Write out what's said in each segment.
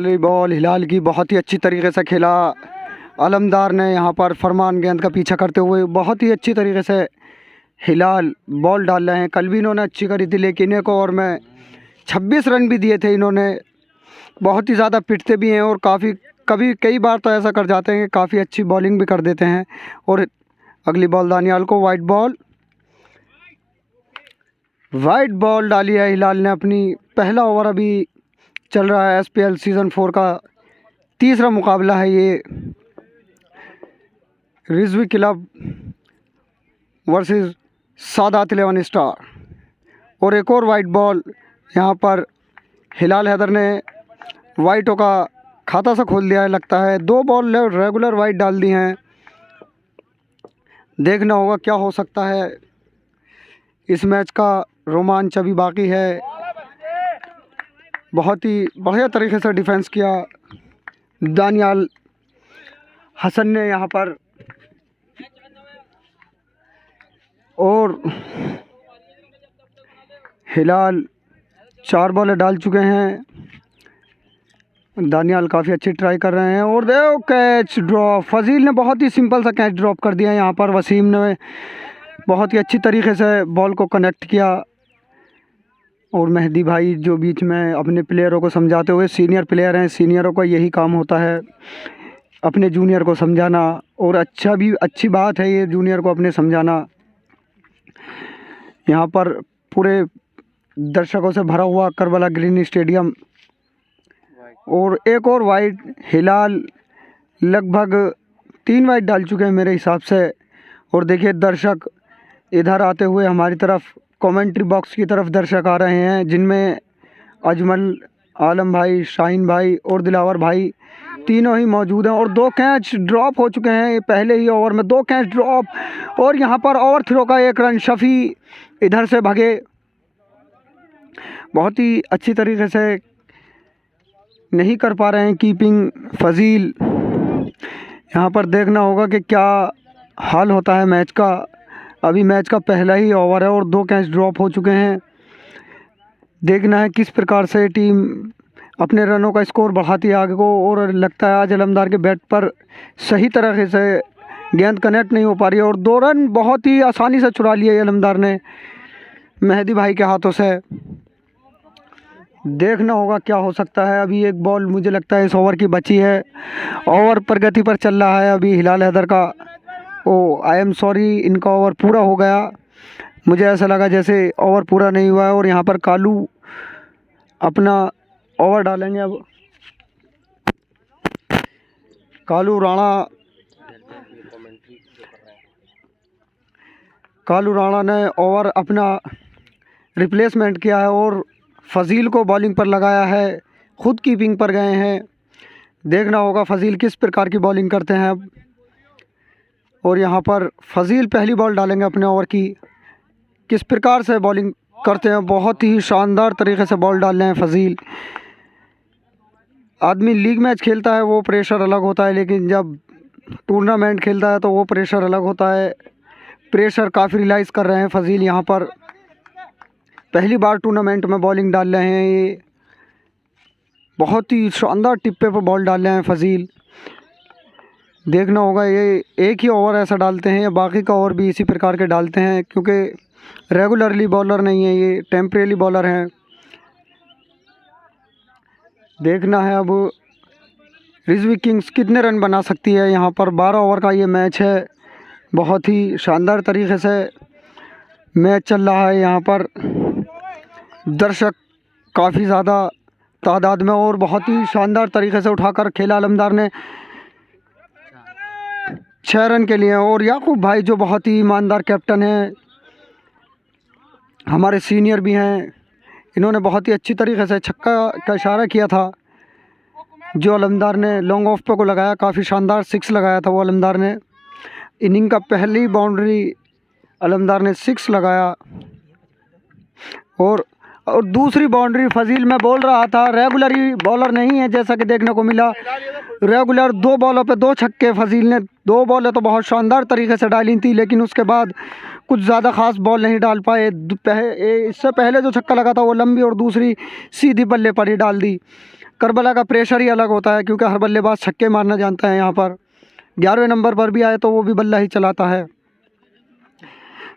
वाली बॉल हिलाल की बहुत ही अच्छी तरीके से खेला अलमदार ने। यहाँ पर फरमान गेंद का पीछा करते हुए बहुत ही अच्छी तरीके से हिलाल बॉल डाल रहे हैं। कल भी इन्होंने अच्छी करी थी, लेकिन एक ओवर में 26 रन भी दिए थे इन्होंने। बहुत ही ज़्यादा पिटते भी हैं और कई बार तो ऐसा कर जाते हैं कि काफ़ी अच्छी बॉलिंग भी कर देते हैं। और अगली बॉल दानियाल को वाइट बॉल डाली है हिलाल ने अपनी। पहला ओवर अभी चल रहा है। SPL सीज़न 4 का तीसरा मुकाबला है ये, Rizvi club versus Sadat 11 star. और एक और वाइट बॉल यहाँ पर हिलाल हैदर ने वाइटों का खाता सा खोल दिया है लगता है। 2 बॉल रेगुलर वाइट डाल दी हैं। देखना होगा क्या हो सकता है। इस मैच का रोमांच अभी बाकी है। बहुत ही बढ़िया तरीके से डिफेंस किया दानियाल हसन ने यहाँ पर। और हिलाल 4 बॉलें डाल चुके हैं। दानियाल काफ़ी अच्छी ट्राई कर रहे हैं और देखो कैच ड्रॉप। फजील ने बहुत ही सिंपल सा कैच ड्रॉप कर दिया। यहाँ पर वसीम ने बहुत ही अच्छी तरीके से बॉल को कनेक्ट किया। और मेहदी भाई जो बीच में अपने प्लेयरों को समझाते हुए, सीनियर प्लेयर हैं, सीनियरों का यही काम होता है अपने जूनियर को समझाना। और अच्छी बात है ये जूनियर को अपने समझाना। यहाँ पर पूरे दर्शकों से भरा हुआ करबला ग्रीन स्टेडियम। और एक और वाइट हिलाल लगभग 3 वाइट डाल चुके हैं मेरे हिसाब से। और देखिए दर्शक इधर आते हुए हमारी तरफ, कमेंट्री बॉक्स की तरफ दर्शक आ रहे हैं, जिनमें अजमल, आलम भाई, शाहीन भाई और दिलावर भाई तीनों ही मौजूद हैं। और 2 कैच ड्रॉप हो चुके हैं पहले ही ओवर में, 2 कैच ड्रॉप। और यहाँ पर ओवर थ्रो का 1 रन, शफ़ी इधर से भगे। बहुत ही अच्छी तरीके से नहीं कर पा रहे हैं कीपिंग फजील। यहाँ पर देखना होगा कि क्या हाल होता है मैच का। अभी मैच का पहला ही ओवर है और 2 कैच ड्रॉप हो चुके हैं। देखना है किस प्रकार से टीम अपने रनों का स्कोर बढ़ाती है आगे को। और लगता है आज अलमदार के बैट पर सही तरीके से गेंद कनेक्ट नहीं हो पा रही है। और 2 रन बहुत ही आसानी से चुरा लिए अलमदार ने मेहदी भाई के हाथों से। देखना होगा क्या हो सकता है। अभी 1 बॉल मुझे लगता है इस ओवर की बची है। ओवर प्रगति पर चल रहा है अभी हिलाल हैदर का। आई एम सॉरी, इनका ओवर पूरा हो गया। मुझे ऐसा लगा जैसे ओवर पूरा नहीं हुआ है। और यहाँ पर कालू अपना ओवर डालेंगे। अब कालू राणा ने ओवर अपना रिप्लेसमेंट किया है और फजील को बॉलिंग पर लगाया है। खुद कीपिंग पर गए हैं। देखना होगा फजील किस प्रकार की बॉलिंग करते हैं अब। और यहाँ पर फजील पहली बॉल डालेंगे अपने ओवर की। किस प्रकार से बॉलिंग करते हैं, बहुत ही शानदार तरीके से बॉल डाल रहे हैं फजील। आदमी लीग मैच खेलता है वो प्रेशर अलग होता है, लेकिन जब टूर्नामेंट खेलता है तो वो प्रेशर अलग होता है। प्रेशर काफ़ी रियलाइज़ कर रहे हैं फजील। यहाँ पर पहली बार टूर्नामेंट में बॉलिंग डाल रहे हैं ये। बहुत ही शानदार टिप्पे पर बॉल डाल रहे हैं फजील। देखना होगा ये एक ही ओवर ऐसा डालते हैं या बाकी का ओवर भी इसी प्रकार के डालते हैं, क्योंकि रेगुलरली बॉलर नहीं है ये, टेम्परेरी बॉलर हैं। देखना है अब रिजवी किंग्स कितने रन बना सकती है। यहाँ पर 12 ओवर का ये मैच है। बहुत ही शानदार तरीके से मैच चल रहा है। यहाँ पर दर्शक काफ़ी ज़्यादा तादाद में और बहुत ही शानदार तरीके से उठाकर खेला अलमदार ने 6 रन के लिए। और याकूब भाई जो बहुत ही ईमानदार कैप्टन हैं, हमारे सीनियर भी हैं, इन्होंने बहुत ही अच्छी तरीके से छक्का का इशारा किया था जो अलमदार ने लॉन्ग ऑफ पे को लगाया। काफ़ी शानदार 6 लगाया था वो अलमदार ने। इनिंग का पहली बाउंड्री अलमदार ने 6 लगाया। और दूसरी बाउंड्री फजील में बोल रहा था, रेगुलर ही बॉलर नहीं है जैसा कि देखने को मिला। रेगुलर 2 बॉलों पे 2 छक्के फजील ने। 2 बॉलें तो बहुत शानदार तरीके से डाली थी, लेकिन उसके बाद कुछ ज़्यादा ख़ास बॉल नहीं डाल पाए। इससे पहले जो छक्का लगा था वो लंबी और दूसरी सीधी बल्ले पर ही डाल दी। करबला का प्रेशर ही अलग होता है, क्योंकि हर बल्लेबाज छक्के मारना जानता है। यहाँ पर 11वें नंबर पर भी आए तो वो भी बल्ला ही चलाता है।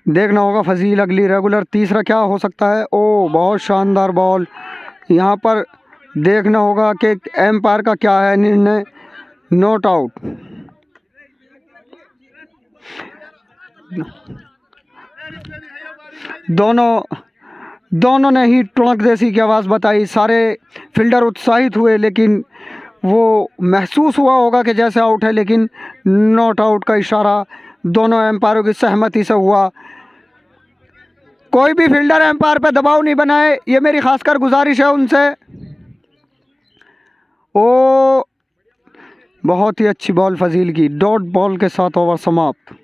देखना होगा फजील अगली रेगुलर तीसरा क्या हो सकता है। ओ बहुत शानदार बॉल। यहाँ पर देखना होगा कि एम्पायर का क्या है निर्णय। Not out. दोनों ने ही टुणक देसी की आवाज़ बताई। सारे फील्डर उत्साहित हुए, लेकिन वो महसूस हुआ होगा कि जैसे आउट है, लेकिन नॉट आउट का इशारा दोनों एम्पायरों की सहमति से हुआ। कोई भी फील्डर एम्पायर पे दबाव नहीं बनाए, ये मेरी खासकर गुजारिश है उनसे। ओ बहुत ही अच्छी बॉल फजील की। डॉट बॉल के साथ ओवर समाप्त।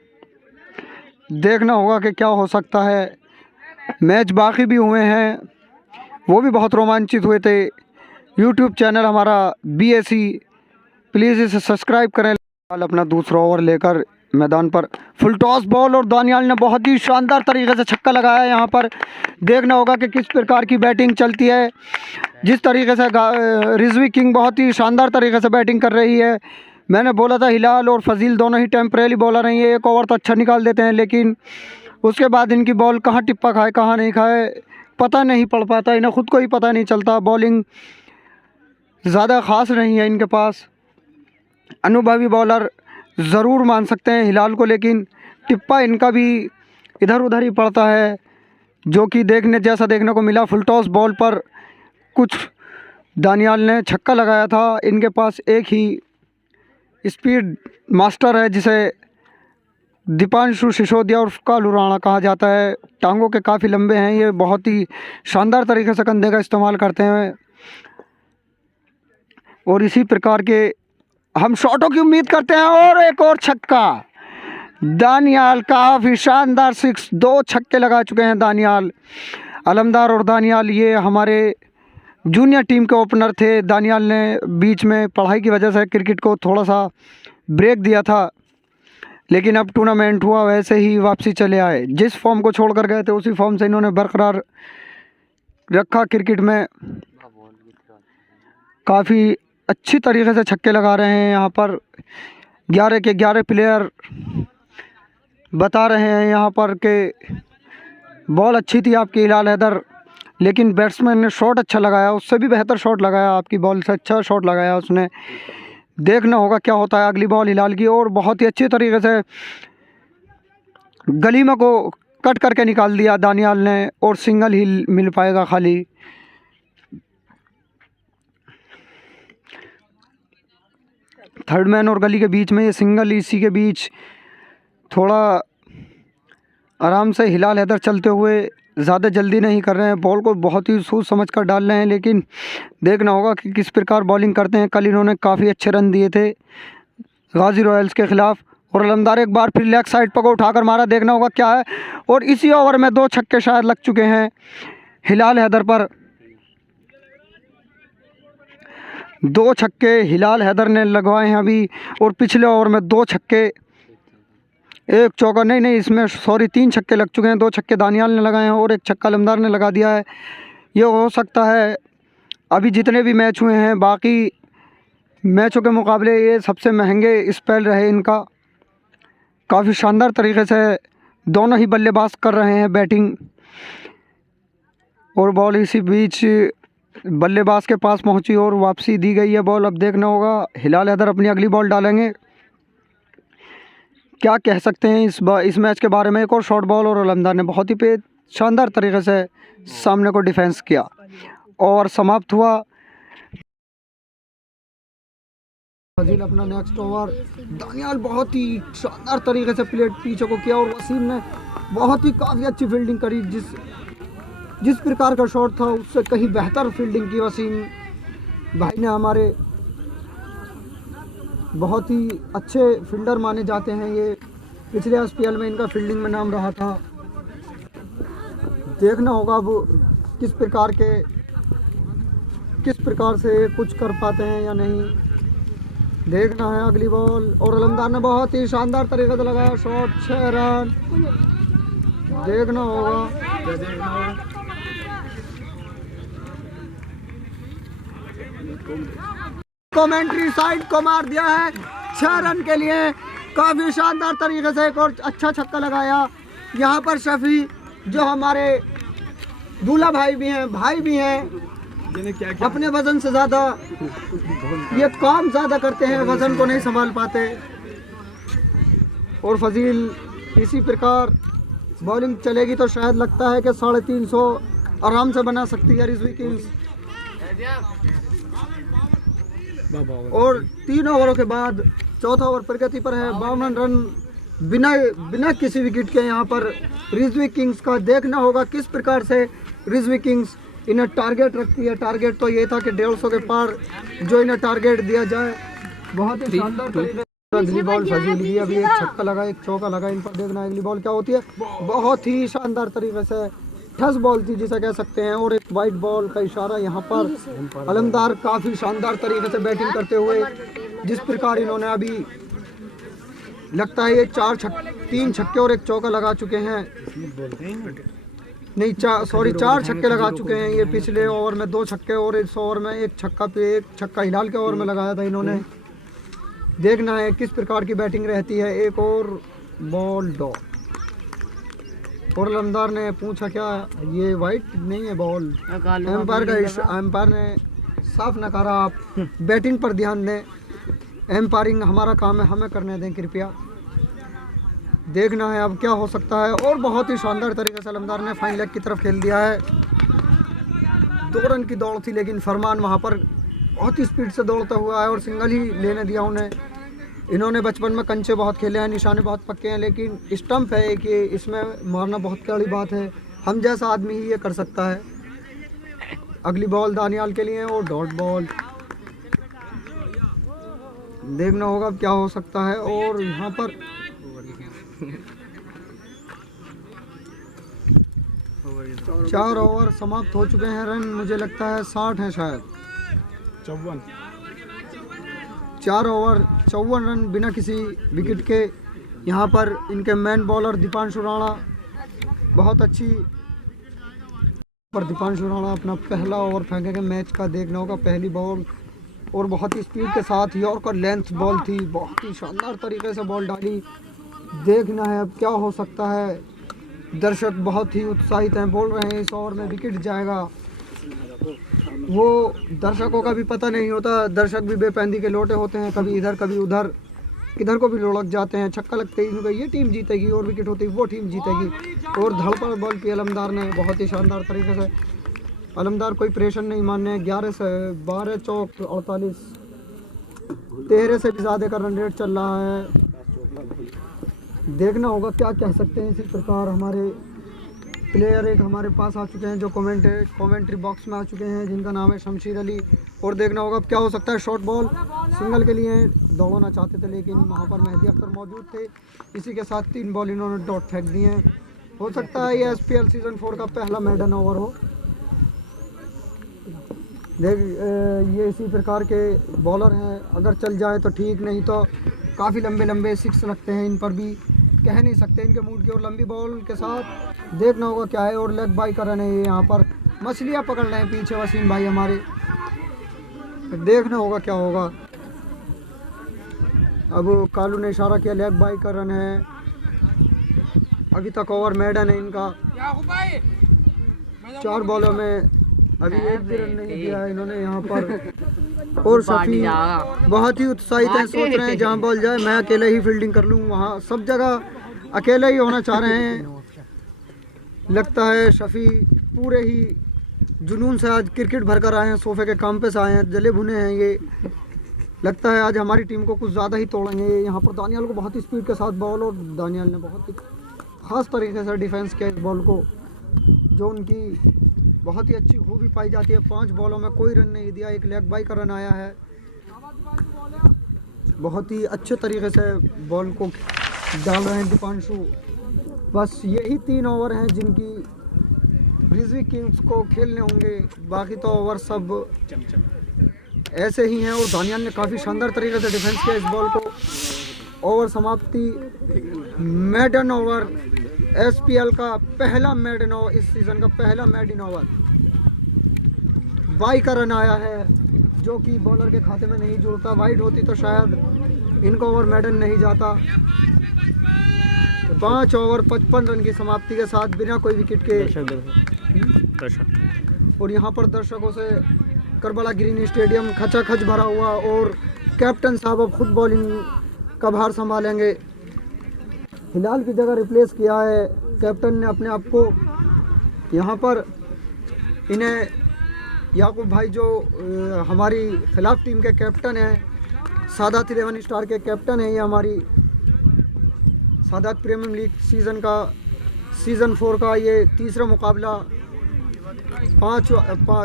देखना होगा कि क्या हो सकता है। मैच बाकी भी हुए हैं, वो भी बहुत रोमांचित हुए थे। यूट्यूब चैनल हमारा BSE, प्लीज़ इसे सब्सक्राइब करें। अपना दूसरा ओवर लेकर मैदान पर फुल टॉस बॉल और दानियाल ने बहुत ही शानदार तरीके से छक्का लगाया। यहाँ पर देखना होगा कि किस प्रकार की बैटिंग चलती है। जिस तरीके से रिजवी किंग बहुत ही शानदार तरीके से बैटिंग कर रही है। मैंने बोला था हिलाल और फजील दोनों ही टेम्परेरी बॉलर हैं, ये एक ओवर तो अच्छा निकाल देते हैं, लेकिन उसके बाद इनकी बॉल कहाँ टिप्पा खाए कहाँ नहीं खाए पता नहीं पड़ पाता। इन्हें ख़ुद को ही पता नहीं चलता। बॉलिंग ज़्यादा ख़ास नहीं है इनके पास। अनुभवी बॉलर ज़रूर मान सकते हैं हिलाल को, लेकिन टिप्पा इनका भी इधर उधर ही पड़ता है, जो कि देखने को मिला। फुल टॉस बॉल पर कुछ दानियाल ने छक्का लगाया था। इनके पास एक ही स्पीड मास्टर है जिसे दीपांशु सिसोदिया और कालू राणा कहा जाता है। टांगों के काफ़ी लंबे हैं ये, बहुत ही शानदार तरीके से कंधे का इस्तेमाल करते हैं। और इसी प्रकार के हम शॉटों की उम्मीद करते हैं। और एक और छक्का दानियाल, काफ़ी शानदार 6। 2 छक्के लगा चुके हैं दानियाल। अलमदार और दानियाल ये हमारे जूनियर टीम के ओपनर थे। दानियाल ने बीच में पढ़ाई की वजह से क्रिकेट को थोड़ा सा ब्रेक दिया था, लेकिन अब टूर्नामेंट हुआ वैसे ही वापसी चले आए। जिस फॉर्म को छोड़ कर गए थे उसी फॉर्म से इन्होंने बरकरार रखा। क्रिकेट में काफ़ी अच्छी तरीके से छक्के लगा रहे हैं। यहाँ पर 11 के 11 प्लेयर बता रहे हैं यहाँ पर कि बॉल अच्छी थी आपकी हिलाल हैदर, लेकिन बैट्समैन ने शॉट अच्छा लगाया, उससे भी बेहतर शॉट लगाया, आपकी बॉल से अच्छा शॉट लगाया उसने। देखना होगा क्या होता है अगली बॉल हिलाल की। और बहुत ही अच्छी तरीके से गलीमा को कट करके निकाल दिया दानियाल ने, और सिंगल ही मिल पाएगा खाली। थर्ड मैन और गली के बीच में ये सिंगल, इसी के बीच थोड़ा आराम से हिलाल हैदर चलते हुए, ज़्यादा जल्दी नहीं कर रहे हैं, बॉल को बहुत ही सोच समझ कर डाल रहे हैं। लेकिन देखना होगा कि किस प्रकार बॉलिंग करते हैं। कल इन्होंने काफ़ी अच्छे रन दिए थे गाजी रॉयल्स के ख़िलाफ़। और अलमदार एक बार फिर लेग साइड पर को उठाकर मारा। देखना होगा क्या है। और इसी ओवर में 2 छक्के शायद लग चुके हैं हिलाल हैदर पर। 2 छक्के हिलाल हैदर ने लगवाए हैं अभी। और पिछले ओवर में 2 छक्के, 1 चौका, नहीं इसमें सॉरी 3 छक्के लग चुके हैं। 2 छक्के दानियाल ने लगाए हैं और 1 छक्का अलमदार ने लगा दिया है। ये हो सकता है अभी जितने भी मैच हुए हैं बाकी मैचों के मुकाबले ये सबसे महंगे स्पेल रहे इनका। काफ़ी शानदार तरीके से दोनों ही बल्लेबाज कर रहे हैं बैटिंग। और बॉल इसी बीच बल्लेबाज के पास पहुंची और वापसी दी गई है बॉल। अब देखना होगा हिलाल हैदर अपनी अगली बॉल डालेंगे। क्या कह सकते हैं इस मैच के बारे में। एक और शॉर्ट बॉल और अलमदार ने बहुत ही शानदार तरीके से सामने को डिफेंस किया और समाप्त हुआ। फजील अपना नेक्स्ट ओवर। दानियाल बहुत ही शानदार तरीके से प्लेट पीछे को किया और वसीम ने बहुत ही काफ़ी अच्छी फील्डिंग करी। जिस प्रकार का शॉट था उससे कहीं बेहतर फील्डिंग की वसीम भाई ने। हमारे बहुत ही अच्छे फील्डर माने जाते हैं ये। पिछले SPL में इनका फील्डिंग में नाम रहा था। देखना होगा अब किस प्रकार से कुछ कर पाते हैं या नहीं। देखना है अगली बॉल। और अलमदार ने बहुत ही शानदार तरीके से लगाया शॉट, 6 रन। देखना होगा कमेंट्री साइड को मार दिया है 6 रन के लिए। काफी शानदार तरीके से एक और अच्छा छक्का लगाया। यहाँ पर शफी जो हमारे दूल्हा भाई भी हैं, भाई भी हैं, अपने वजन से ज्यादा ये काम ज्यादा करते हैं, वजन को नहीं संभाल पाते। और फजील इसी प्रकार बॉलिंग चलेगी तो शायद लगता है कि 350 आराम से बना सकती है रिजवी किंग्स। और 3 ओवरों के बाद चौथा ओवर प्रगति पर है। 52 रन बिना किसी विकेट के यहाँ पर रिजवी किंग्स का। देखना होगा किस प्रकार से रिजवी किंग्स इन्हें टारगेट रखती है। टारगेट तो ये था कि 150 के पार जो इन्हें टारगेट दिया जाए। बहुत ही शानदार तरीके से अगली बॉल फजील की। अभी एक छक्का लगा, एक चौका लगा। इन पर देखना अगली बॉल क्या होती है। बहुत ही शानदार तरीके से ठस बॉल थी जिसे कह सकते हैं। और एक वाइट बॉल का इशारा यहाँ पर। अलमदार काफ़ी शानदार तरीके से बैटिंग करते हुए जिस प्रकार इन्होंने अभी लगता है ये 3 छक्के और एक चौका लगा चुके हैं। नहीं 4 छक्के लगा चुके हैं ये। पिछले ओवर में 2 छक्के और इस ओवर में एक छक्का हिलाल के ओवर में लगाया था इन्होंने। देखना है किस प्रकार की बैटिंग रहती है। एक और बॉल डॉट। और अलमदार ने पूछा क्या ये वाइट नहीं है बॉल। एम्पायर ने साफ नकारा। आप बैटिंग पर ध्यान दें, एम्पायरिंग हमारा काम है, हमें करने दें कृपया। देखना है अब क्या हो सकता है। और बहुत ही शानदार तरीके से अलमदार ने फाइन लेग की तरफ खेल दिया है। 2 रन की दौड़ थी लेकिन फरमान वहाँ पर बहुत ही स्पीड से दौड़ता हुआ है और सिंगल ही लेने दिया उन्हें। इन्होंने बचपन में कंचे बहुत खेले हैं, निशाने बहुत पक्के हैं, लेकिन स्टंप है कि इसमें मारना बहुत कड़ी बात है। हम जैसा आदमी ही ये कर सकता है। अगली बॉल दानियाल के लिए और डॉट बॉल। देखना होगा अब क्या हो सकता है। और यहाँ पर 4 ओवर समाप्त हो चुके हैं। रन मुझे लगता है 60 हैं शायद 54। 4 ओवर 54 रन बिना किसी विकेट के। यहाँ पर इनके मेन बॉलर दीपांशु राणा बहुत अच्छी पर दीपांशु राणा अपना पहला ओवर फेंकेंगे मैच का। देखना होगा पहली बॉल और बहुत ही स्पीड के साथ यॉर्कर लेंथ बॉल थी। बहुत ही शानदार तरीके से बॉल डाली। देखना है अब क्या हो सकता है। दर्शक बहुत ही उत्साहित हैं, बोल रहे हैं इस ओवर में विकेट जाएगा। वो दर्शकों का भी पता नहीं होता। दर्शक भी बेपैंदी के लोटे होते हैं, कभी इधर कभी उधर, किधर को भी लुढ़क जाते हैं। छक्का लगते ही ये टीम जीतेगी और विकेट होती वो टीम जीतेगी। और धड़ पर बॉल की अलमदार ने बहुत ही शानदार तरीके से। अलमदार कोई प्रेशर नहीं मानने। 11 से 12 चौक 48 13 से भी ज़्यादा का रन रेट चल रहा है। देखना होगा क्या कह सकते हैं। इसी प्रकार हमारे प्लेयर एक हमारे पास आ चुके हैं जो कमेंट्री बॉक्स में आ चुके हैं, जिनका नाम है शमशीर अली। और देखना होगा क्या हो सकता है। शॉर्ट बॉल सिंगल के लिए दौड़ना चाहते थे लेकिन वहाँ पर मेहदी अख्तर मौजूद थे। इसी के साथ 3 बॉल इन्होंने डॉट फेंक दिए हैं। हो सकता है ये SPL सीज़न 4 का पहला मेडन ओवर हो। ये इसी प्रकार के बॉलर हैं। अगर चल जाए तो ठीक, नहीं तो काफ़ी लंबे लंबे 6 लगते हैं। इन पर भी कह नहीं सकते इनके मूड की। और लंबी बॉल के साथ देखना होगा क्या है। और लेग बाई कर रहे हैं यहाँ पर। मछलियाँ पकड़ रहे हैं पीछे वसीम भाई हमारे। देखना होगा क्या होगा। अब कालू ने इशारा किया, लेग बाई कर रहे हैं। अभी तक ओवर मेडन है इनका। 4 बॉलों में अभी 1 भी रन नहीं दिया है इन्होंने यहाँ पर। और शफी बहुत ही उत्साहित हैं, सोच रहे हैं जहाँ बॉल जाए मैं अकेले ही फील्डिंग कर लूँ। वहाँ सब जगह अकेले ही होना चाह रहे हैं। लगता है शफी पूरे ही जुनून से आज क्रिकेट भर कर आए हैं। सोफे के काम पे से आए हैं, जले भुने हैं ये। लगता है आज हमारी टीम को कुछ ज़्यादा ही तोड़ेंगे। यहाँ पर दानियाल को बहुत ही स्पीड के साथ बॉल, और दानियाल ने बहुत ही ख़ास तरीके से डिफेंस किया इस बॉल को, जो उनकी बहुत ही अच्छी खूबी पाई जाती है। 5 बॉलों में कोई रन नहीं दिया, एक लेग बाई का रन आया है। बहुत ही अच्छे तरीके से बॉल को डाल रहे हैं दीपांशु। बस यही 3 ओवर हैं जिनकी रिजवी किंग्स को खेलने होंगे। बाकी तो ओवर सब ऐसे ही हैं। और दानियाल ने काफ़ी शानदार तरीके से डिफेंस किया इस बॉल को। ओवर समाप्ति मेडन ओवर, SPL का पहला मेडन ओवर, इस सीज़न का पहला मेडन ओवर। बाई का रन आया है जो कि बॉलर के खाते में नहीं जुड़ता। वाइड होती तो शायद इनको ओवर मेडन नहीं जाता। 5 ओवर 55 रन की समाप्ति के साथ बिना कोई विकेट के दर्शक और यहाँ पर दर्शकों से करबला ग्रीन स्टेडियम खचाखच भरा हुआ और कैप्टन साहब अब खुद बॉलिंग का भार संभालेंगे। हिलाल की जगह रिप्लेस किया है कैप्टन ने अपने आप को। यहाँ पर इन्हें याकूब भाई जो हमारी खिलाफ टीम के कैप्टन हैं, सादात 11 स्टार के कैप्टन हैं, ये हमारी सादात प्रीमियर लीग सीज़न 4 का ये तीसरा मुकाबला।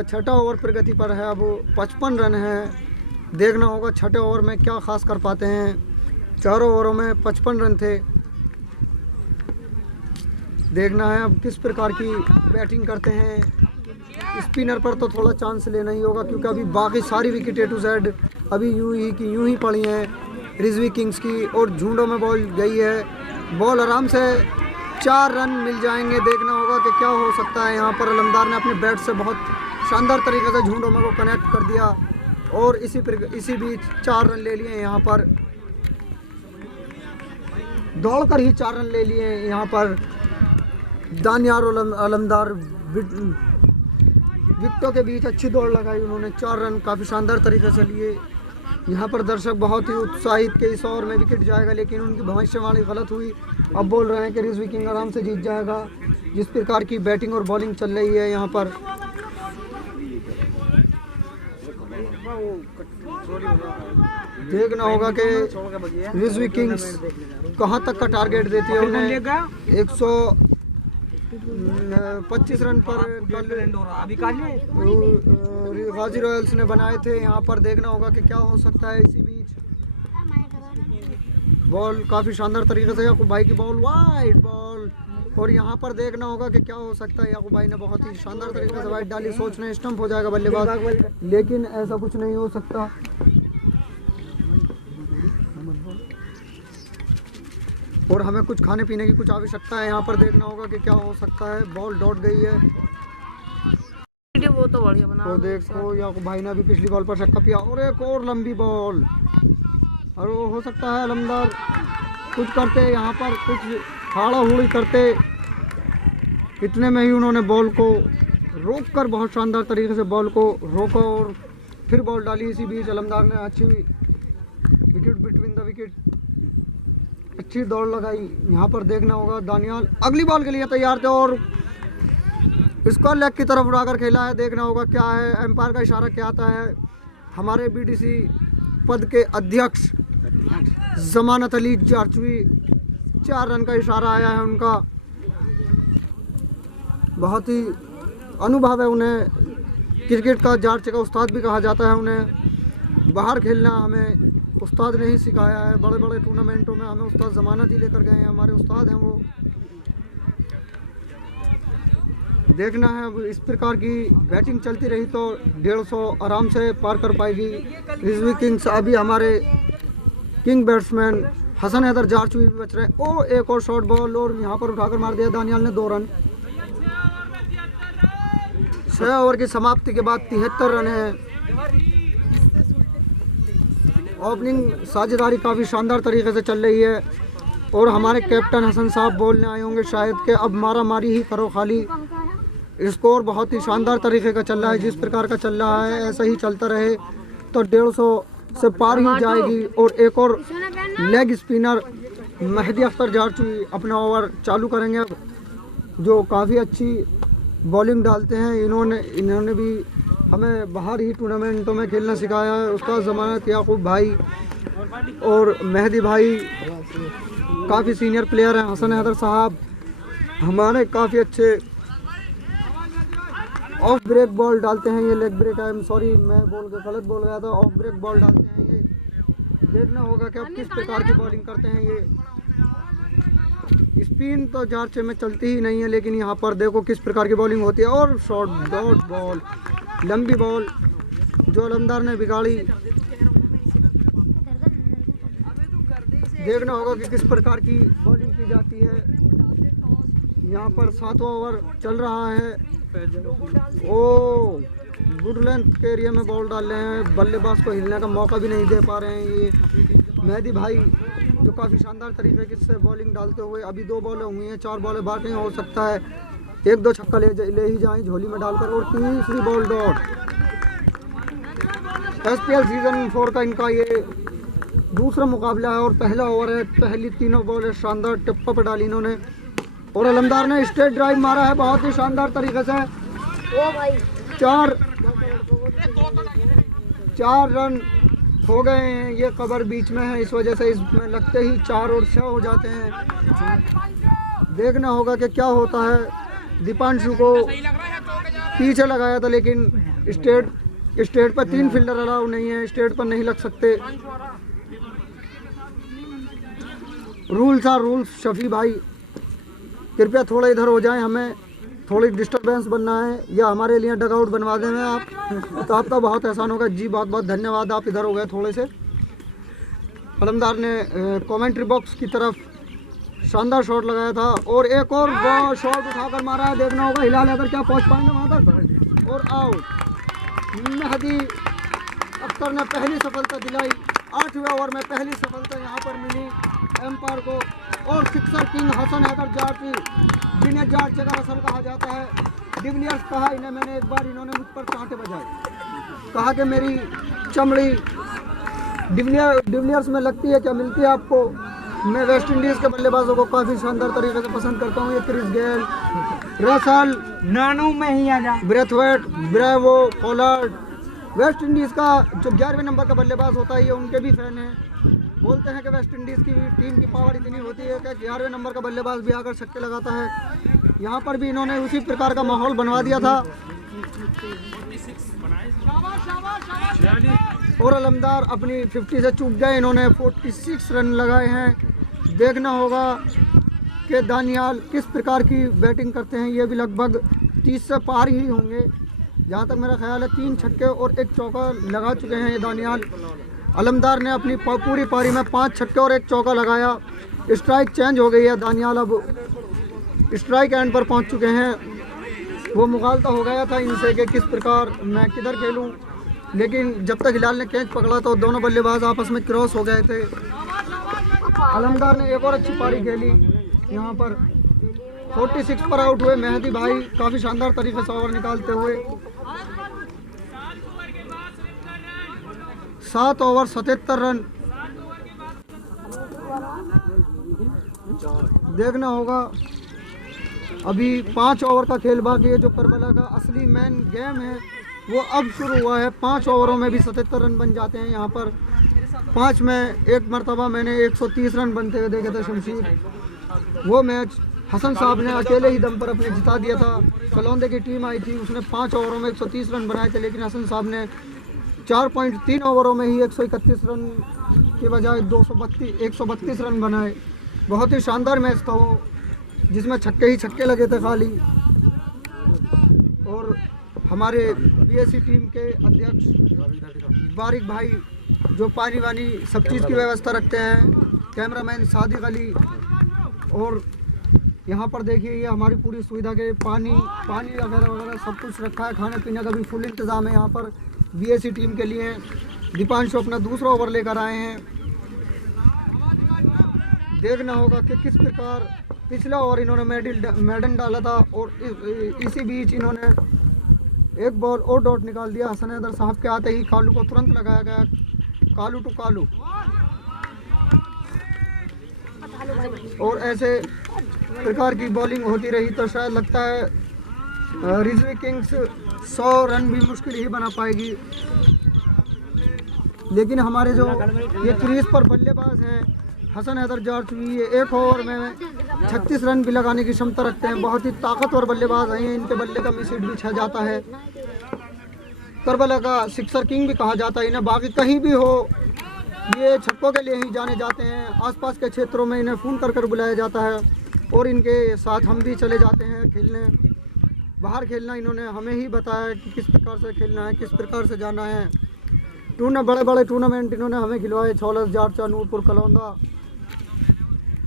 6ठा ओवर प्रगति पर है। अब 55 रन है। देखना होगा 6ठे ओवर में क्या खास कर पाते हैं। 4 ओवरों में 55 रन थे। देखना है अब किस प्रकार की बैटिंग करते हैं। स्पिनर पर तो थोड़ा चांस लेना ही होगा क्योंकि अभी बाकी सारी विकेट A to Z अभी यूं ही पड़ी हैं रिजवी किंग्स की और झुंडों में बॉल गई है। बॉल आराम से 4 रन मिल जाएंगे। देखना होगा कि क्या हो सकता है। यहाँ पर अलमदार ने अपने बैट से बहुत शानदार तरीके से झुंडों में को कनेक्ट कर दिया और इसी बीच 4 रन ले लिए। यहाँ पर दौड़कर ही 4 रन ले लिए। यहाँ पर दानियार अलमदार विकेटों के बीच अच्छी दौड़ लगाई उन्होंने। 4 रन काफ़ी शानदार तरीके से लिए। यहाँ पर दर्शक बहुत ही उत्साहित के इस ओवर में विकेट जाएगा, लेकिन उनकी भविष्यवाणी गलत हुई। अब बोल रहे हैं कि रिजवी किंग आराम से जीत जाएगा। जिस प्रकार की बैटिंग और बॉलिंग चल रही है यहाँ पर देखना होगा कि रिजवी किंग्स कहाँ तक का टारगेट देती है उन्हें। 125 रन पर गाजी रॉयल्स ने बनाए थे। यहाँ पर देखना होगा कि क्या हो सकता है। इसी बीच बॉल काफ़ी शानदार तरीके से याकूब भाई की बॉल वाइड बॉल और यहाँ पर देखना होगा कि क्या हो सकता है। याकूब भाई ने बहुत ही शानदार तरीके से वाइड डाली। सोच रहे स्टंप हो जाएगा बल्लेबाज, लेकिन ऐसा कुछ नहीं हो सकता। और हमें कुछ खाने पीने की कुछ आवश्यकता है। यहाँ पर देखना होगा कि क्या हो सकता है। बॉल डॉट गई है। वो तो बढ़िया बना। और देखो याकूब भाई ने अभी पिछली बॉल पर छक्का पिया और एक और लंबी बॉल और वो हो सकता है अलमदार कुछ करते यहाँ पर कुछ हाड़ा हुड़ी करते। इतने में ही उन्होंने बॉल को रोककर बहुत शानदार तरीके से बॉल को रोका और फिर बॉल डाली। इसी बीच अलमदार ने अच्छी विकेट बिटवीन द विकेट अच्छी दौड़ लगाई। यहाँ पर देखना होगा दानियाल अगली बॉल के लिए तैयार थे और इसको लेग की तरफ उड़ाकर खेला है। देखना होगा क्या है। एम्पायर का इशारा क्या आता है। हमारे BDC पद के अध्यक्ष जमानत अली जारचवी 4 रन का इशारा आया है उनका। बहुत ही अनुभव है उन्हें। क्रिकेट का जारचे का उस्ताद भी कहा जाता है उन्हें। बाहर खेलना हमें उस्ताद ने ही सिखाया है। बड़े बड़े टूर्नामेंटों में हमें उस्ताद ज़मानत ही लेकर गए हैं। हमारे उस्ताद हैं वो। देखना है अब इस प्रकार की बैटिंग चलती रही तो 150 आराम से पार कर पाएगी रिजवी किंग्स। अभी हमारे किंग बैट्समैन हसन हैदर जारचवी भी बच रहे हैं। ओ एक और शॉर्ट बॉल और यहाँ पर उठाकर मार दिया दानियाल ने 2 रन। 6 ओवर की समाप्ति के बाद 73 रन है। ओपनिंग साझेदारी काफ़ी शानदार तरीके से चल रही है और हमारे कैप्टन हसन साहब बोलने आए होंगे शायद कि अब मारा मारी ही करो खाली। स्कोर बहुत ही शानदार तरीके का चल रहा है। जिस प्रकार का चल रहा है ऐसा ही चलता रहे तो 150 से पार ही जाएगी। और एक और लेग स्पिनर मेहदी अख्तर जारचवी अपना ओवर चालू करेंगे अब, जो काफ़ी अच्छी बॉलिंग डालते हैं। इन्होंने भी हमें बाहर ही टूर्नामेंटों में खेलना सिखाया है। उसका ज़मानत याकूब भाई और मेहदी भाई काफ़ी सीनियर प्लेयर हैं। हसन हैदर साहब हमारे काफ़ी अच्छे ऑफ ब्रेक बॉल डालते हैं। ये लेग ब्रेक है, सॉरी मैं गलत बोल गया था। ऑफ ब्रेक बॉल डालते हैं ये। देखना होगा कि अब किस प्रकार की बॉलिंग करते हैं ये। स्पिन तो जारचे में चलती ही नहीं है, लेकिन यहाँ पर देखो किस प्रकार की बॉलिंग होती है। और शॉर्ट डॉट बॉल लंबी बॉल जो अलमदार ने बिगाड़ी। देखना होगा कि किस प्रकार की बॉलिंग की जाती है। यहाँ पर 7वां ओवर चल रहा है। ओ गुड लेंथ के एरिया में बॉल डाल रहे हैं, बल्लेबाज को हिलने का मौका भी नहीं दे पा रहे हैं ये मेहदी भाई, जो काफ़ी शानदार तरीके से बॉलिंग डालते हुए। अभी 2 बॉलें हुई हैं, 4 बॉलें बाकी हो सकता है 1-2 छक्का ले ही जाएं झोली में डालकर। और तीसरी बॉल डॉट। SPL सीजन 4 का इनका ये दूसरा मुकाबला है और पहला ओवर है। पहली तीनों बॉलें शानदार टिप्पा पर डाली इन्होंने और अलमदार ने स्ट्रेट ड्राइव मारा है बहुत ही शानदार तरीके से। 4 रन हो गए हैं। ये कवर बीच में है, इस वजह से इसमें लगते ही 4 और 6 हो जाते हैं। देखना होगा कि क्या होता है। दीपांशु को पीछे लगाया था लेकिन स्टेट पर 3 फील्डर अलाउ नहीं है, स्टेट पर नहीं लग सकते। Rules are rules. शफी भाई कृपया थोड़ा इधर हो जाएं, हमें थोड़ी डिस्टरबेंस बनना है या हमारे लिए डगआउट बनवा दें आप तो आपका बहुत एहसान होगा जी। बहुत बहुत धन्यवाद, आप इधर हो गए थोड़े से। अलमदार ने कमेंट्री बॉक्स की तरफ शानदार शॉट लगाया था और एक और शॉट उठाकर मारा है। देखना होगा हिलाल अगर क्या पहुंच पाएंगे वहाँ तक। और आउट। मेहदी अख्तर ने पहली सफलता दिलाई। 8वें ओवर में पहली सफलता यहाँ पर मिली एम्पायर को। और सिक्सर किंग हसन हैदर जार्ची, जिन्हें जार्च का असल कहा जाता है। डिविलियर्स कहा इन्हें मैंने एक बार, इन्होंने मुझ पर कांटे बजाए, कहा कि मेरी चमड़ी डिविलियर्स में लगती है क्या, मिलती है आपको। मैं वेस्ट इंडीज़ के बल्लेबाजों को काफ़ी शानदार तरीके से पसंद करता हूँ। ये क्रिस गेल, रसल, नानू में ही आ जा, Brathwaite, Bravo, Pollard. West Indies का जो 11वें नंबर का बल्लेबाज होता है ये उनके भी फैन हैं। बोलते हैं कि वेस्ट इंडीज़ की टीम की पावर इतनी होती है कि 11वें नंबर का बल्लेबाज भी आकर छक्के लगाता है। यहाँ पर भी इन्होंने उसी प्रकार का माहौल बनवा दिया था। और अलमदार अपनी 50 से चूक गए, इन्होंने 46 रन लगाए हैं। देखना होगा कि दानियाल किस प्रकार की बैटिंग करते हैं। ये भी लगभग 30 से पार ही होंगे जहाँ तक मेरा ख्याल है। 3 छक्के और 1 चौका लगा चुके हैं ये दानियाल। अलमदार ने अपनी पूरी पारी में 5 छक्के और 1 चौका लगाया। स्ट्राइक चेंज हो गई है, दानियाल अब स्ट्राइक एंड पर पहुंच चुके हैं। वो मुगालता हो गया था इनसे कि किस प्रकार मैं किधर खेलूं, लेकिन जब तक हिलाल ने कैच पकड़ा तो दोनों बल्लेबाज आपस में क्रॉस हो गए थे। अलमदार ने एक और अच्छी पारी खेली यहाँ पर। 46 पर आउट हुए मेहदी भाई, काफ़ी शानदार तरीके से ओवर निकालते हुए। 7 ओवर 77 रन। देखना होगा अभी 5 ओवर का खेल बाकी है। जो करबला का असली मेन गेम है वो अब शुरू हुआ है। 5 ओवरों में भी 77 रन बन जाते हैं यहाँ पर। 5 में एक मरतबा मैंने 130 रन बनते हुए देखे थे शमशीर। वो मैच हसन साहब ने अकेले ही दम पर अपने जिता दिया था। कलौंदे की टीम आई थी, उसने 5 ओवरों में 130 रन बनाए थे, लेकिन हसन साहब ने 4.3 ओवरों में ही 131 रन के बजाय 132 रन बनाए। बहुत ही शानदार मैच था वो, जिसमें छक्के ही छक्के लगे थे खाली। और हमारे BSC टीम के अध्यक्ष बारिक भाई जो पानी वानी सब चीज़ की व्यवस्था रखते हैं, कैमरामैन सादिक अली। और यहाँ पर देखिए ये हमारी पूरी सुविधा के पानी वगैरह सब कुछ रखा है। खाने पीने का भी फुल इंतज़ाम है यहाँ पर BSC टीम के लिए। दीपांशु अपना दूसरा ओवर लेकर आए हैं। देखना होगा कि किस प्रकार पिछला ओवर इन्होंने मेडन डाला था और इसी बीच इन्होंने एक बॉल और डॉट निकाल दिया। हसन हैदर साहब के आते ही कालू को तुरंत लगाया गया, कालू टू कालू। और ऐसे प्रकार की बॉलिंग होती रही तो शायद लगता है रिजवी किंग्स 100 रन भी मुश्किल ही बना पाएगी। लेकिन हमारे जो ये क्रीज पर बल्लेबाज हैं हसन हैदर जारचवी, ये एक ओवर में 36 रन भी लगाने की क्षमता रखते हैं। बहुत ही ताकतवर बल्लेबाज हैं। इनके बल्ले का मिस हिट भी छह जाता है। करबला का सिक्सर किंग भी कहा जाता है इन्हें। बाकी कहीं भी हो ये छक्कों के लिए ही जाने जाते हैं। आसपास के क्षेत्रों में इन्हें फ़ोन कर बुलाया जाता है और इनके साथ हम भी चले जाते हैं खेलने। बाहर खेलना इन्होंने हमें ही बताया कि किस प्रकार से खेलना है, किस प्रकार से जाना है। बड़े बड़े टूर्नामेंट इन्होंने हमें खिलवाए। छौलस, जारचा, नूरपुर, कलौंदा,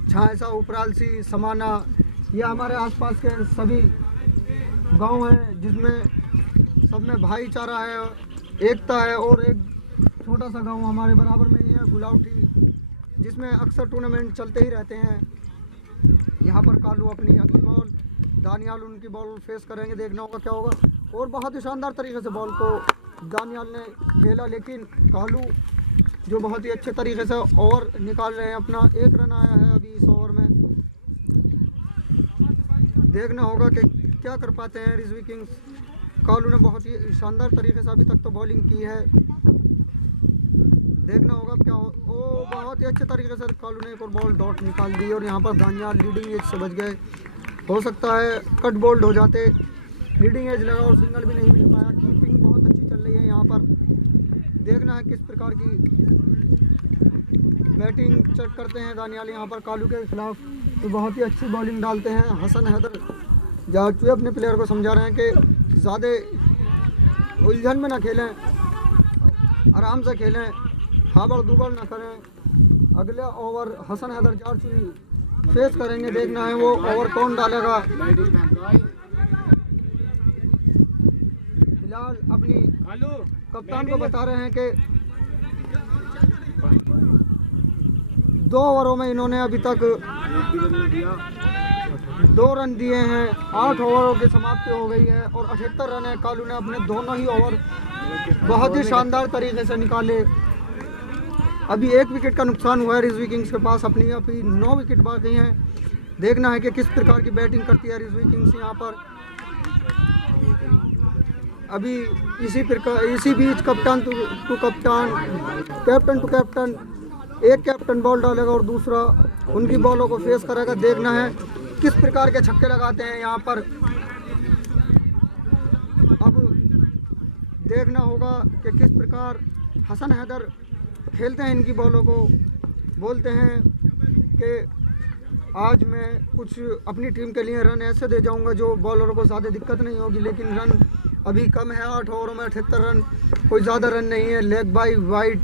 झांसा, उपरालसी, समाना, ये हमारे आसपास के सभी गांव हैं जिसमें सब में भाईचारा है, एकता है। और एक छोटा सा गांव हमारे बराबर में ही है गुलावटी, जिसमें अक्सर टूर्नामेंट चलते ही रहते हैं। यहाँ पर कालू अपनी अगली बॉल, दानियाल उनकी बॉल फेस करेंगे, देखना होगा क्या होगा। और बहुत ही शानदार तरीके से बॉल को दानियाल ने खेला, लेकिन कालू जो बहुत ही अच्छे तरीके से ओवर निकाल रहे हैं अपना। 1 रन आया है अभी इस ओवर में, देखना होगा कि क्या कर पाते हैं रिजवी किंग्स। कालू ने बहुत ही शानदार तरीके से अभी तक तो बॉलिंग की है, देखना होगा क्या हो। ओ बहुत ही अच्छे तरीके से कालू ने एक और बॉल डॉट निकाल दी और यहाँ पर दानियाल लीडिंग एज से बच गए। हो सकता है कट बोल्ड हो जाते, लीडिंग एज लगा और सिंगल भी नहीं मिल पाया। कीपिंग बहुत अच्छी चल रही है यहाँ पर, देखना है किस प्रकार की बैटिंग चेक करते हैं दानियाल यहाँ पर कालू के खिलाफ। तो बहुत ही अच्छी बॉलिंग डालते हैं हसन हैदर जाचुए, अपने प्लेयर को समझा रहे हैं कि ज़्यादा उलझन में ना खेलें, आराम से खेलें, हाबड़ दुबड़ ना करें। अगले ओवर हसन हैदर जाचुए फेस करेंगे, देखना है वो ओवर कौन डालेगा। फिलहाल अपनी कप्तान को बता रहे हैं कि 2 ओवरों में इन्होंने अभी तक 2 रन दिए हैं। 8 ओवरों की समाप्ति हो गई है और 78 रन है। कालू ने अपने दोनों ही ओवर बहुत ही शानदार तरीके से निकाले। अभी 1 विकेट का नुकसान हुआ है रिजवी किंग्स के पास, अपनी अभी 9 विकेट बाकी हैं। देखना है कि किस प्रकार की बैटिंग करती है रिजवी किंग्स यहाँ पर। अभी इसी बीच कप्तान टू कप्तान, कैप्टन टू कैप्टन, एक कैप्टन बॉल डालेगा और दूसरा उनकी बॉलों को फेस करेगा। देखना है किस प्रकार के छक्के लगाते हैं यहाँ पर। अब देखना होगा कि किस प्रकार हसन हैदर खेलते हैं इनकी बॉलों को। बोलते हैं कि आज मैं कुछ अपनी टीम के लिए रन ऐसे दे जाऊंगा जो बॉलरों को ज़्यादा दिक्कत नहीं होगी, लेकिन रन अभी कम है। 8 ओवरों में 78 रन, कोई ज़्यादा रन नहीं है। लेग बाई वाइड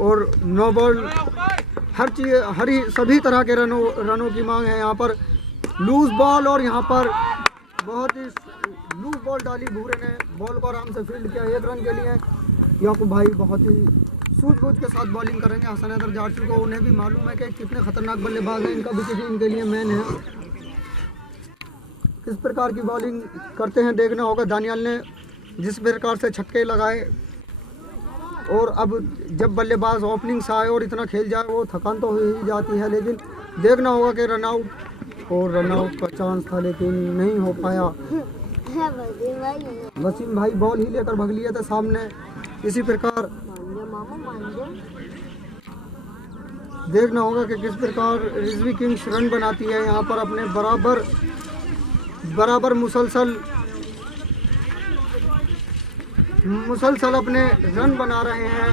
और नो बॉल, सभी तरह के रनों की मांग है यहाँ पर। लूज बॉल और यहाँ पर बहुत ही लूज बॉल डाली भूरे ने, बॉल को आराम से फील्ड किया 1 रन के लिए। याकूब भाई बहुत ही सूझबूझ के साथ बॉलिंग करेंगे हसन हैदर जारसी को। उन्हें भी मालूम है कि कितने खतरनाक बल्लेबाज हैं, इनका विकेट इनके लिए मैन है। किस प्रकार की बॉलिंग करते हैं देखना होगा। दानियाल ने जिस प्रकार से छक्के लगाए, और अब जब बल्लेबाज ओपनिंग से आए और इतना खेल जाए वो थकान तो हो ही जाती है, लेकिन देखना होगा कि रन आउट का चांस था लेकिन नहीं हो पाया। वसीम भाई बॉल ही लेकर भग लिए थे सामने। इसी प्रकार देखना होगा कि किस प्रकार रिजवी किंग्स रन बनाती है यहाँ पर। अपने बराबर मुसलसल अपने रन बना रहे हैं।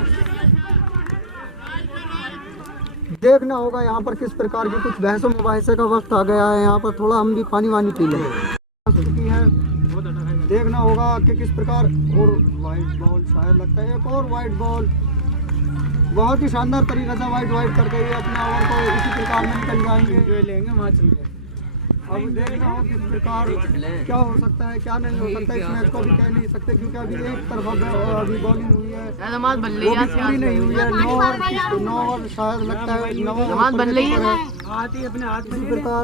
देखना होगा यहाँ पर किस प्रकार की कुछ बहसों मुबाहिसे का वक्त आ गया है। यहाँ पर थोड़ा हम भी पानी वानी पी लें। देखना होगा कि किस प्रकार, और वाइट बॉल शायद लगता है, एक और वाइट बॉल बहुत ही शानदार तरीके से वाइट करके ये अपने ओवर को इसी प्रकार में निकल जाएंगे। अब देखना हो किस प्रकार क्या हो सकता है क्या नहीं हो सकता है। इस मैच को अभी कह नहीं सकते क्योंकि अभी एक तरफा अभी बॉलिंग हुई है, वो भी पूरी नहीं हुई है। 9 ओवर शायद लगता है 9 ओवर। इसी प्रकार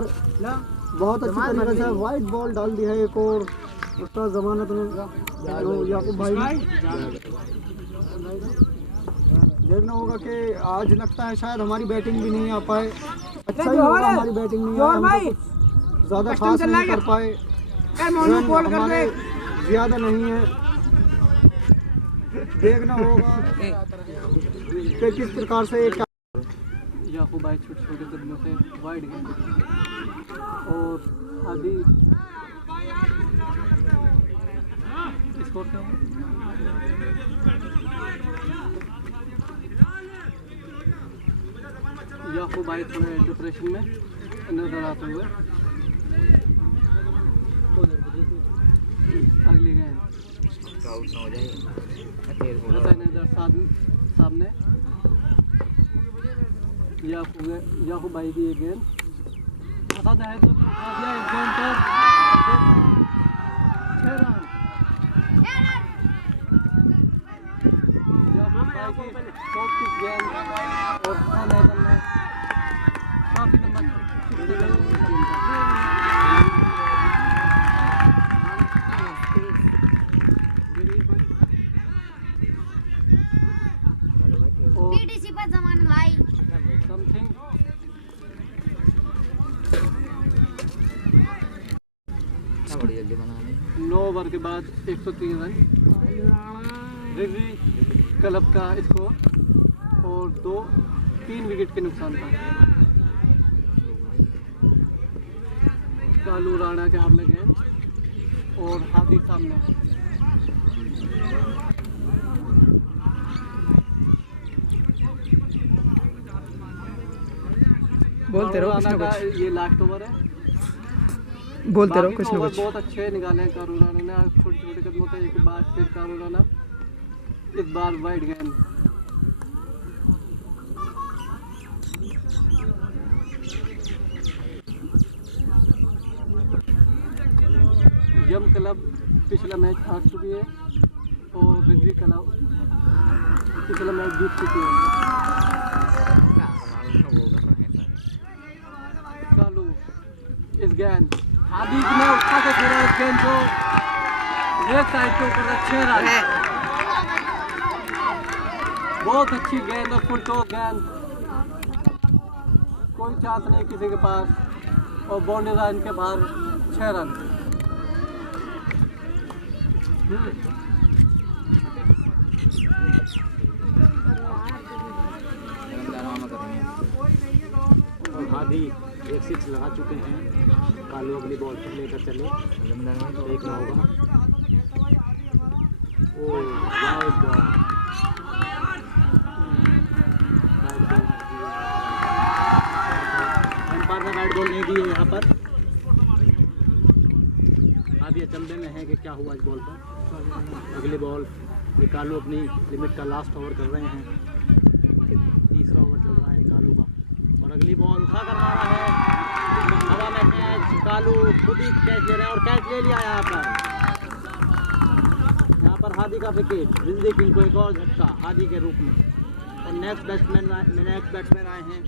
बहुत अच्छी तरीके से वाइट बॉल डाल दी है एक और उसका जमानत में याकूब भाई। देखना होगा कि आज लगता है शायद हमारी बैटिंग भी नहीं आ पाए। अच्छा ही होगा हमारी बैटिंग नहीं आई, ज़्यादा खास नहीं कर पाए, रन हमारे ज़्यादा नहीं है। देखना होगा कि किस प्रकार से याकूब भाई छोटे कदमों से वाइड गए और अभी स्कोर क्या हुआ? याकूब भाई थोड़े डिप्रेशन में नजर आते हुए। अगली गेंद सामने याकूब भाई की एक गेंद पसंद है तो उठा दिया इस गेंद पर 6 रन। सॉफ्ट पिच गेंद और हसन हैदर ने काफी लंबा छक्का लगाया गेंद का। और पीडीसी पर जमान भाई समथिंग 9 ओवर के बाद 103 रन रिजवी क्लब का स्कोर और 3 विकेट के नुकसान पर कालू राणा के हाथ में गेंद और हादी सामने। बोलते रहो कुछ ना राणा का कुछ, ये लास्ट ओवर है। बोलते रहो बाकी कुछ तो ना ओवर कुछ। बहुत अच्छे निकाले कारू राणा ने। छोटे छोटे कदमों से एक बार फिर कारू राणा इस बार वाइड गेंद। यम क्लब पिछला मैच हार चुकी है और रिजवी क्लब पिछला मैच जीत चुकी है। कालू इस गेंद हादी ने उठा के खेला इस गेंद को लेफ्ट साइड के ऊपर 6 रन। बहुत अच्छी गेंद और फुल टॉप गेंद, कोई चांस नहीं किसी के पास और बाउंड्री लाइन के बाहर 6 रन। और हादी एक 6 लगा चुके हैं। कालू अगली बॉल पर लेकर चले, देखना होगा। ओ वाइड बॉल, अंपायर ने वाइड बॉल नहीं दी है यहाँ पर। हादी अचंभे में है कि क्या हुआ इस बॉल पर। अगली बॉल ये कालू अपनी लिमिट का लास्ट ओवर कर रहे हैं। तीसरा ओवर चल रहा है कालू का और अगली बॉल उठा कर मारा है हवा में कैच। कालू खुद ही कैच ले रहे हैं और कैच ले लिया यहाँ पर हादी का विकेट। रिजवी किंग को एक और झटका हादी के रूप में। और नेक्स्ट बैट्समैन आए हैं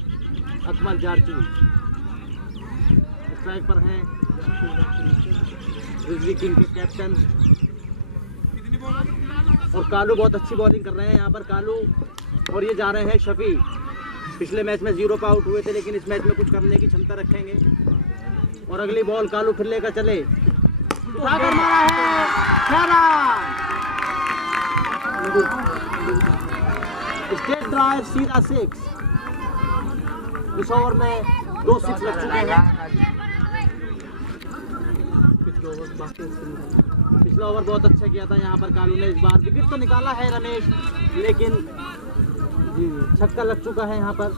अकमल जारचू। स्ट्राइक पर हैं रिजवी किंग के कैप्टन। और कालू बहुत अच्छी बॉलिंग कर रहे हैं यहाँ पर कालू। और ये जा रहे हैं शफी। पिछले मैच में 0 पर आउट हुए थे लेकिन इस मैच में कुछ करने की क्षमता रखेंगे। और अगली बॉल कालू फिर लेकर चले, उठाकर मारा है 6 रन। स्टेट ड्राइव सीधा 6। इस ओवर में 2 6 लग चुके हैं। पिछला ओवर बहुत अच्छा किया था यहाँ पर कालू ने। इस बार विकेट तो निकाला है रमेश लेकिन जी छक्का लग चुका है यहाँ पर।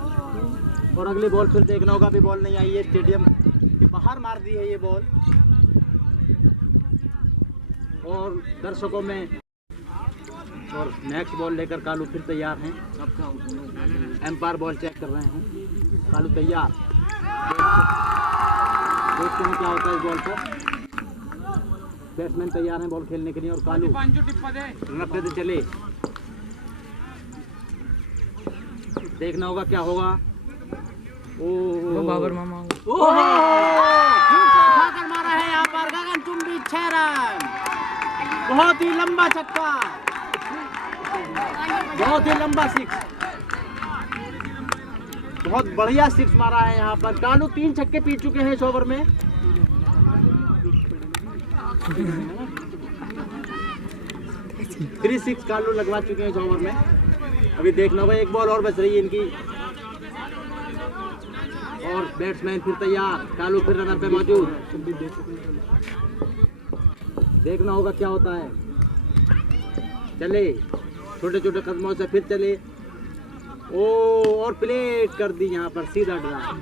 और अगली बॉल फिर देखना होगा, अभी बॉल नहीं आई है। स्टेडियम के बाहर मार दी है ये बॉल। और दर्शकों में और नेक्स्ट बॉल लेकर कालू फिर तैयार हैं। एम्पायर बॉल चेक कर रहे हैं। कालू तैयार, देखते हैं क्या होता है इस बॉल पर। बैट्समैन तैयार हैं बॉल खेलने के लिए और कालू रन पे चले। देखना होगा क्या होगा। वो बाबर मामा उठाकर मारा है यहाँ पर गगनचुंबी 6 रन। बहुत ही लंबा छक्का, बहुत ही लंबा 6, बहुत बढ़िया 6 मारा है यहाँ पर। कालू 3 छक्के पी चुके हैं इस ओवर में। 3 6 कालू लगवा चुके हैं इस ओवर में। अभी देखना होगा, एक बॉल और बच रही है इनकी। और बैट्समैन फिर तैयार, कालू फिर रनर पे मौजूद। देखना होगा क्या होता है। चले छोटे छोटे कदमों से फिर चले। ओ और प्लेट कर दी यहाँ पर सीधा ड्रा।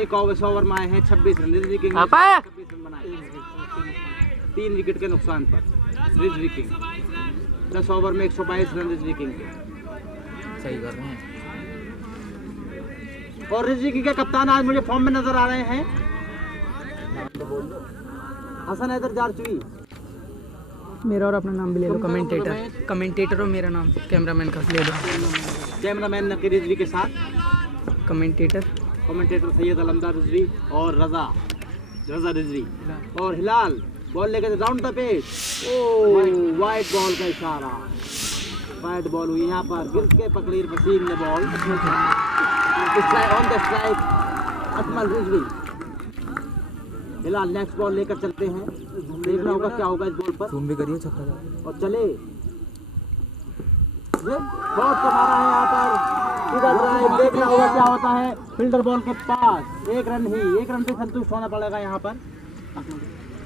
एक ओवर में आए हैं 26 रन। रिजवी किंग 26 रन बनाए 3 विकेट के नुकसान पर। रिजवी किंग 10 ओवर में 122 रन रिजवी किंग के। सही कर रहे हैं। और रिजवी किंग के कप्तान आज मुझे फॉर्म में नजर आ रहे हैं हसन हैदर जारचवी। मेरा और अपना नाम भी ले लो, कमेंटेटर और मेरा नाम कैमरामैन का ले लो। कैमरामैन नकीर रिजवी के साथ कमेंटेटर सैयद अलमदार रिजवी और रजा रिजवी और हिलाल बॉल लेकर राउंड द पेस। ओ वाइट बॉल का इशारा, वाइट बॉल हुई यहाँ पर, गिर के पकड़ी वसीम ने ball on the strike Akmal Rizvi. Hilal next ball लेकर चलते हैं, देखना होगा क्या होगा इस बॉल पर। तुम भी करिए छक्का और चले बहुत मारा है यहाँ पर, सीधा ड्राइव, देखना होगा क्या होता है। फील्डर बॉल के पास, एक रन पे संतुष्ट होना पड़ेगा यहाँ पर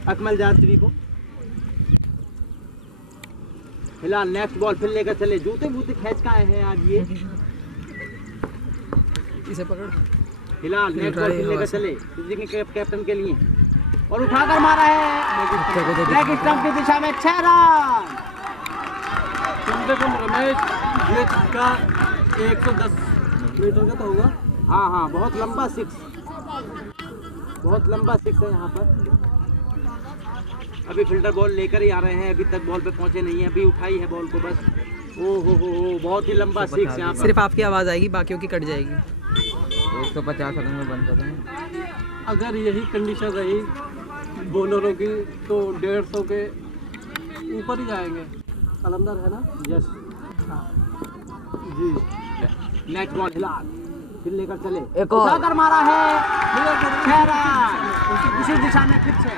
अकमल जादवी को। हिलाल नेक्स्ट बॉल फिर लेकर चले, जूते बूते खींच के आए हैं आज ये। इसे पकड़। हिलाल नेक्स्ट बॉल फिर लेकर चले किसी के कैप्टन के लिए और उठाकर मारा है लेग स्टंप की दिशा में 6 रन। कम से कम रमेश ये का 110 मीटर का तो होगा। हाँ बहुत लंबा सिक्स है यहाँ पर। अभी फील्डर बॉल लेकर ही आ रहे हैं, अभी तक बॉल पे पहुंचे नहीं है, अभी उठाई है बॉल को बस। ओ हो बहुत ही लंबा सिक्स यहाँ पर। सिर्फ आपकी आवाज़ आएगी, बाकियों की कट जाएगी। 150 रन में बन सकते हैं। अगर यही कंडीशन रही बॉलरों की तो 150 के ऊपर ही जाएंगे। अलमदार है ना? यस जी। नेक्स्ट बॉल हिलाल फिर लेकर चले, एक और। उठाकर मारा है 6 रन, उसी दिशा में फिर 6।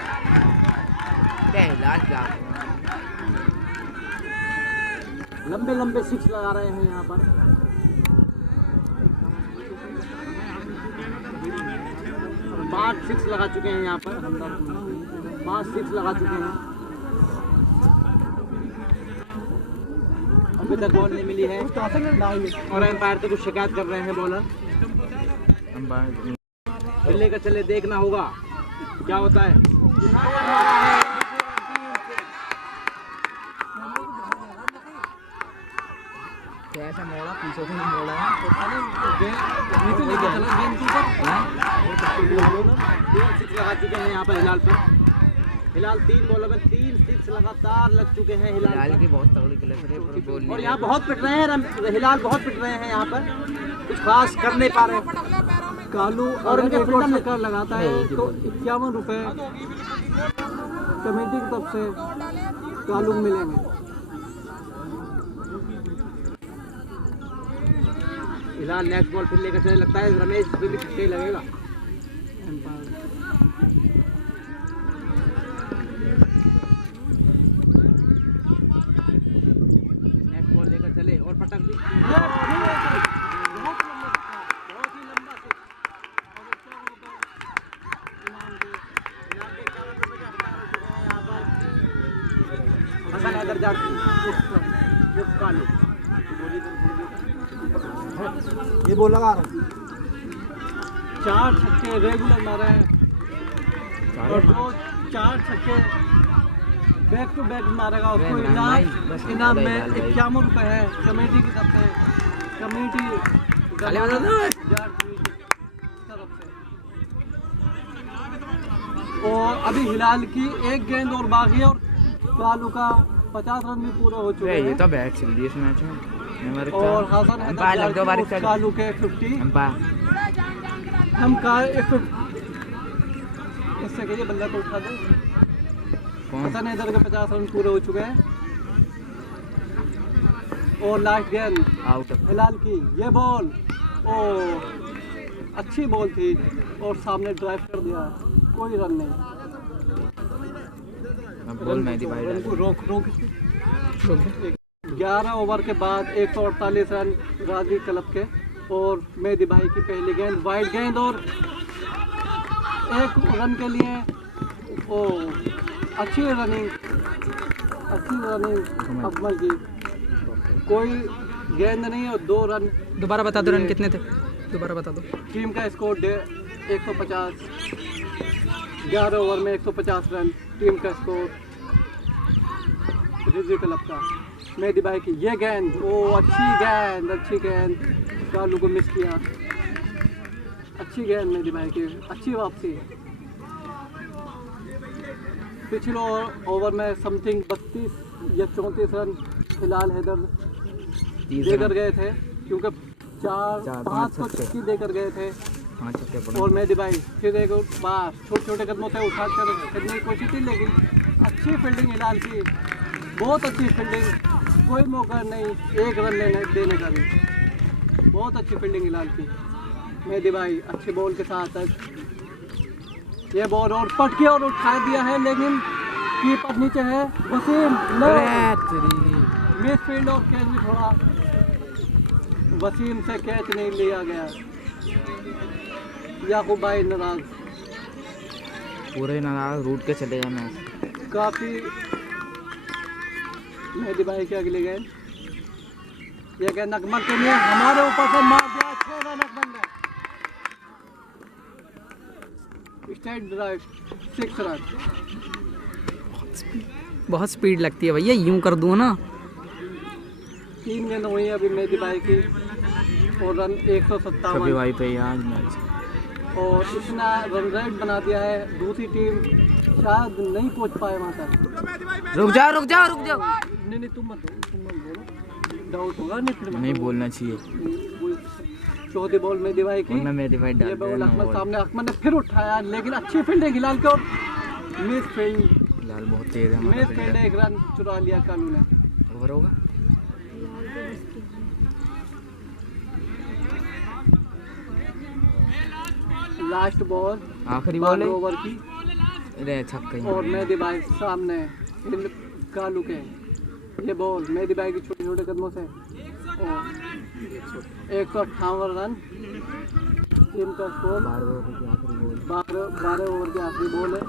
लंबे सिक्स लगा रहे हैं यहाँ पर। पांच सिक्स लगा चुके हैं यहाँ पर, 5 6 लगा चुके हैं। अभी तक बॉल नहीं मिली है और एम्पायर से कुछ शिकायत कर रहे हैं बॉलर। फिर लेकर चले, देखना होगा क्या होता है। कैसा मोड़ा, पीछे से नहीं मोड़ा है। 3 6 लगा चुके हैं यहाँ पर हिलाल पर। हिलाल 3 बॉलों में 3 6 लगातार लग चुके हैं हिलाल की बहुत तगड़ी क्लिप है पर बॉल और यहाँ बहुत पिट रहे हैं हिलाल, बहुत पिट रहे हैं यहाँ पर, कुछ खास कर नहीं पा रहे। कालू और इनके एक फील्डर चक्कर लगाता है तो 51 रुपये कमेटी की तरफ से कालू को मिलेंगे। हिलाल नेक्स्ट बॉल फिर लेकर चले, लगता है रमेश पे भी छक्के लगेगा। नेक्स्ट बॉल लेकर चले और पटक दी, बहुत ही लंबा हसन हैदर जाती कालू ये बोल लगा रहा हूँ 4 छक्के रेगुलर मारा है और जो 4 छक्के बैक टू बैक मारेगा उसको इनाम में 51 रुपये है कमेटी की तरफ से। कमेटी तरफ से। और अभी हिलाल की 1 गेंद और बाकी है और कालू का 50 रन भी पूरे हो चुके हैं। ये तो बैट चल रही है इस मैच में। और हसन हैदर कालू के 50 हम का इससे कहिए बल्ला को उठा दो। हसन हैदर के 50 रन पूरे हो चुके हैं और लास्ट गेंद आउट हिलाल की ये बॉल ओ अच्छी बॉल थी और सामने ड्राइव कर दिया, कोई रन नहीं। बॉल मेहदी भाई डाल। रोक 11 ओवर के बाद 148 रन राजी क्लब के और मेहदी भाई की पहली गेंद वाइड गेंद और 1 रन के लिए ओ अच्छी रनिंग अकमल की, कोई गेंद नहीं और 2 रन। दोबारा बता दो रन कितने थे, दोबारा बता दो। टीम का स्कोर 150, 11 ओवर में 150 रन टीम का स्कोर रिजवी क्लब का। मेहदी भाई की ये गेंद ओ अच्छी गेंद कालू को मिस किया, अच्छी गेंद मेहदी भाई की, अच्छी वापसी। पिछले ओवर में समथिंग 32 या 34 रन हिलाल हैदर देकर गए थे, क्योंकि 4-5 को छक्के देकर गए थे। और मेहदी भाई फिर एक बार छोटे छोटे कदमों से उठा कर खेलने की कोशिश की, लेकिन अच्छी फील्डिंग हिलाल की, बहुत अच्छी फील्डिंग, कोई मौका नहीं एक रन देने का भी, बहुत अच्छी फील्डिंग हिलाल की। मेहदी भाई अच्छे बॉल के साथ ये बॉल और पट के और उठा दिया है, लेकिन कीपर नीचे है वसीम, मिस फील्ड और कैच भी थोड़ा वसीम से कैच नहीं लिया गया। याकूब भाई नाराज, पूरे नाराज, रूट के चले गए मैच काफ़ी। मेहदी भाई के अगले गेंद, ये गेंद अकमल के लिए हमारे ऊपर से मार दिया, 6 रन अकमल ने, स्ट्रेट ड्राइव 6 रन। बहुत स्पीड लगती है भैया, यूं कर दूँ ना। 3 गेंद हुई अभी मेहदी भाई की और रन 157 भाई पे आज मैच और इतना रन रेट बना दिया है, दूसरी टीम शायद नहीं पहुंच पाए वहाँ तक। रुक जाओ नहीं तुम मत बोलो, डाउट होगा नहीं फिर नहीं बोलना चाहिए। चौथी बॉल मेहदी भाई की, ये बॉल अकमल सामने, अकमल ने फिर उठाया, लेकिन अच्छी फील्डिंग हिलाल के और मिस फील्ड, हिलाल बहुत तेज है, मिस फील्ड, 1 रन चुरा लिया कालू ने। ओवर होगा लास्ट बॉल, आखिरी बॉल है ओवर की, छक्का और मेहदी भाई सामने कालू के, ये बॉल मेहदी भाई के छोटे छोटे कदमों से, और 158 रन टीम का स्कोर। 12 ओवर की आखिरी बॉल है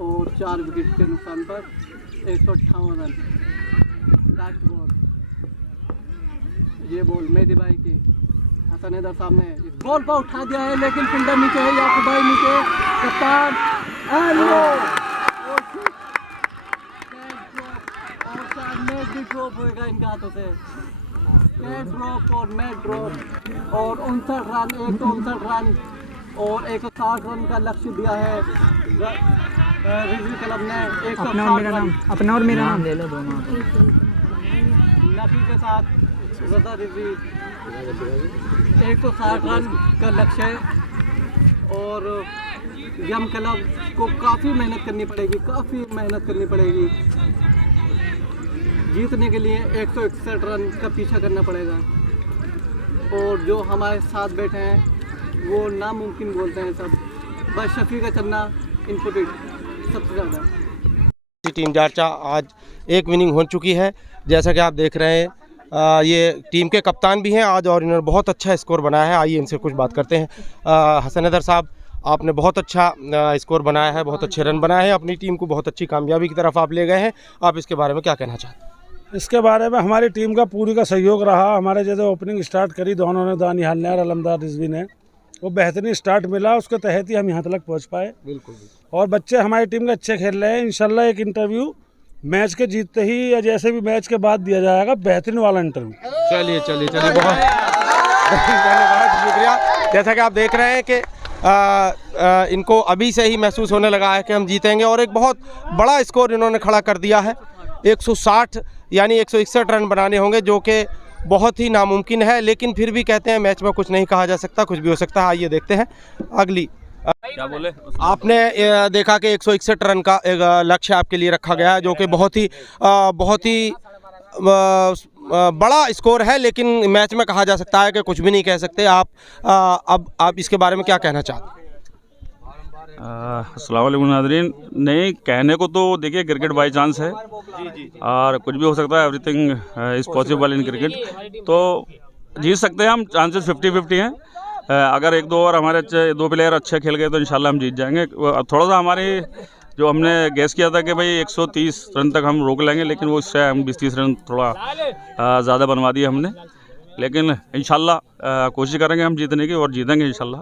और 4 विकेट के नुकसान पर 158 रन। लास्ट बॉल, ये बॉल मेहदी भाई की, हसन हैदर सामने, इस बॉल पर उठा दिया है, लेकिन फील्डर नीचे है, याकूब भाई नीचे, कप्तान ड्रॉप होएगा इनके हाथों से, ड्रॉप और मैच ड्रॉप, और 59 रन, 159 रन और 160 रन का लक्ष्य दिया है रिजवी क्लब ने। 160 रन अपना और मेरा नाम ले लो दोनों नबी के साथ रजा रिजवी, 160 रन का लक्ष्य है, और यम क्लब को काफ़ी मेहनत करनी पड़ेगी, जीतने के लिए 161 रन का पीछा करना पड़ेगा। और जो हमारे साथ बैठे हैं वो नामुमकिन बोलते हैं सब, बस शफी का चलना इनपुट सबसे ज़्यादा। टीम जारचा आज 1 विनिंग हो चुकी है, जैसा कि आप देख रहे हैं। ये टीम के कप्तान भी हैं आज और इन्होंने बहुत अच्छा स्कोर बनाया है। आइए इनसे कुछ बात करते हैं। हसन हैदर साहब, आपने बहुत अच्छा स्कोर बनाया है, बहुत अच्छे रन बनाए हैं, अपनी टीम को बहुत अच्छी कामयाबी की तरफ आप ले गए हैं। आप इसके बारे में क्या कहना चाहते हैं? इसके बारे में हमारी टीम का पूरी का सहयोग रहा। हमारे जैसे ओपनिंग स्टार्ट करी दोनों ने, दानियाल ने और अलमदार रिजवी ने, वो बेहतरीन स्टार्ट मिला, उसके तहत ही हम यहाँ तक पहुँच पाए। बिल्कुल। और बच्चे हमारी टीम के अच्छे खेल रहे हैं। इंशाल्लाह एक इंटरव्यू मैच के जीतते ही या जैसे भी मैच के बाद दिया जाएगा, बेहतरीन वाला इंटरव्यू। चलिए बहुत शुक्रिया। जैसा कि आप देख रहे हैं कि इनको अभी से ही महसूस होने लगा है कि हम जीतेंगे, और एक बहुत बड़ा स्कोर इन्होंने खड़ा कर दिया है। 160 यानी 161 रन बनाने होंगे, जो कि बहुत ही नामुमकिन है, लेकिन फिर भी कहते हैं मैच में कुछ नहीं कहा जा सकता, कुछ भी हो सकता है। आइए देखते हैं अगली। क्या बोले? आपने देखा कि 161 रन का एक लक्ष्य आपके लिए रखा गया है, जो कि बहुत ही बड़ा स्कोर है, लेकिन मैच में कहा जा सकता है कि कुछ भी नहीं कह सकते। अब आप इसके बारे में क्या कहना चाहते हैं? अस्सलाम वालेकुम नाज़रीन। नहीं, कहने को तो देखिए क्रिकेट बाई चांस है और कुछ भी हो सकता है, everything is possible in cricket. तो जीत सकते हैं हम, चांसेस 50-50 हैं। अगर 1-2 ओवर हमारे 2 प्लेयर अच्छे खेल गए तो इंशाल्लाह हम जीत जाएंगे। थोड़ा सा हमारी जो हमने गैस किया था कि भाई 130 रन तक हम रोक लेंगे, लेकिन वो इससे हम 20-30 रन थोड़ा ज़्यादा बनवा दिए हमने। लेकिन इंशाल्लाह कोशिश करेंगे हम जीतने की और जीतेंगे इंशाल्लाह।